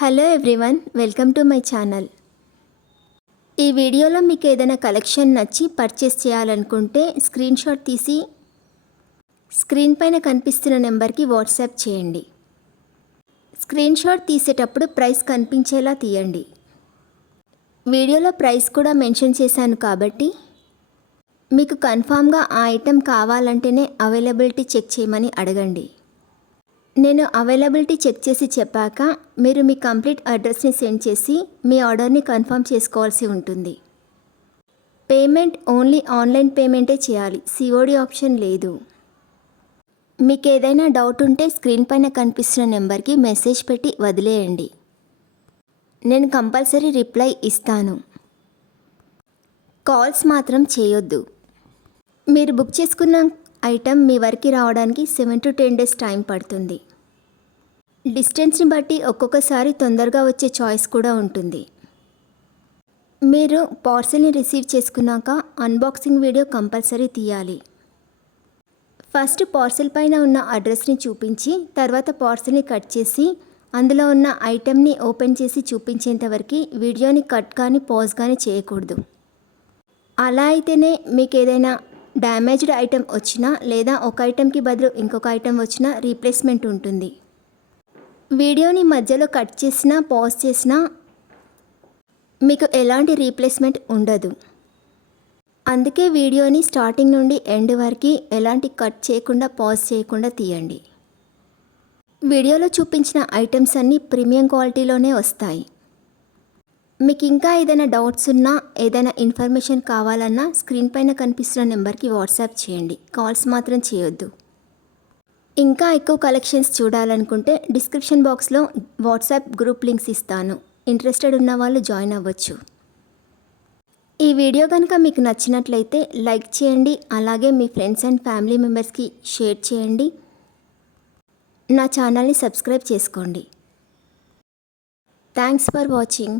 Hello everyone, welcome to my channel. ఈ వీడియోలో మీకు ఏదైనా కలెక్షన్ నచ్చి పర్చేస్ చేయాలనుకుంటే స్క్రీన్ షాట్ తీసి స్క్రీన్ పైన కనిపిస్తున్న నెంబర్కి వాట్సాప్ చేయండి. స్క్రీన్ షాట్ తీసేటప్పుడు ప్రైస్ కనిపించేలా తీయండి. వీడియోలో ప్రైస్ కూడా మెన్షన్ చేశాను కాబట్టి మీకు కన్ఫామ్గా ఆ ఐటెం కావాలంటేనే అవైలబిలిటీ చెక్ చేయమని అడగండి. నేను అవైలబిలిటీ చెక్ చేసి చెప్పాక మీరు మీ కంప్లీట్ అడ్రస్ని సెండ్ చేసి మీ ఆర్డర్ని కన్ఫర్మ్ చేసుకోవాల్సి ఉంటుంది. పేమెంట్ ఓన్లీ ఆన్లైన్ పేమెంటే చేయాలి, సిఓడి ఆప్షన్ లేదు. మీకు ఏదైనా డౌట్ ఉంటే స్క్రీన్ పైన కనిపిస్తున్న నెంబర్కి మెసేజ్ పెట్టి వదిలేయండి. నేను కంపల్సరీ రిప్లై ఇస్తాను. కాల్స్ మాత్రం చేయొద్దు. మీరు బుక్ చేసుకున్న ఐటెం మీ వరకు రావడానికి 7 to 10 days టైం పడుతుంది. డిస్టెన్స్ని బట్టి ఒక్కొక్కసారి తొందరగా వచ్చే చాయిస్ కూడా ఉంటుంది. మీరు పార్సిల్ని రిసీవ్ చేసుకున్నాక అన్బాక్సింగ్ వీడియో కంపల్సరీ తీయాలి. ఫస్ట్ పార్సిల్ పైన ఉన్న అడ్రస్ని చూపించి తర్వాత పార్సిల్ని కట్ చేసి అందులో ఉన్న ఐటెంని ఓపెన్ చేసి చూపించేంత వరకు వీడియోని కట్ కానీ పాజ్ కానీ చేయకూడదు. అలా అయితేనే మీకు ఏదైనా డ్యామేజ్డ్ ఐటెం వచ్చినా లేదా ఒక ఐటెంకి బదులు ఇంకొక ఐటెం వచ్చినా రీప్లేస్మెంట్ ఉంటుంది. వీడియోని మధ్యలో కట్ చేసినా పాజ్ చేసినా మీకు ఎలాంటి రీప్లేస్మెంట్ ఉండదు. అందుకే వీడియోని స్టార్టింగ్ నుండి ఎండ్ వరకు ఎలాంటి కట్ చేయకుండా పాజ్ చేయకుండా తీయండి. వీడియోలో చూపించిన ఐటమ్స్ అన్నీ ప్రీమియం క్వాలిటీలోనే వస్తాయి. మీకు ఇంకా ఏదైనా డౌట్స్ ఉన్నా ఏదైనా ఇన్ఫర్మేషన్ కావాలన్నా స్క్రీన్ పైన కనిపిస్తున్న నెంబర్కి వాట్సాప్ చేయండి. కాల్స్ మాత్రం చేయొద్దు. ఇంకా ఎక్కువ కలెక్షన్స్ చూడాలనుకుంటే డిస్క్రిప్షన్ బాక్స్లో వాట్సాప్ గ్రూప్ లింక్స్ ఇస్తాను. ఇంట్రెస్టెడ్ ఉన్న వాళ్ళు జాయిన్ అవ్వచ్చు. ఈ వీడియో కనుక మీకు నచ్చినట్లయితే లైక్ చేయండి. అలాగే మీ ఫ్రెండ్స్ అండ్ ఫ్యామిలీ మెంబర్స్కి షేర్ చేయండి. నా ఛానల్ని సబ్స్క్రైబ్ చేసుకోండి. Thanks for watching.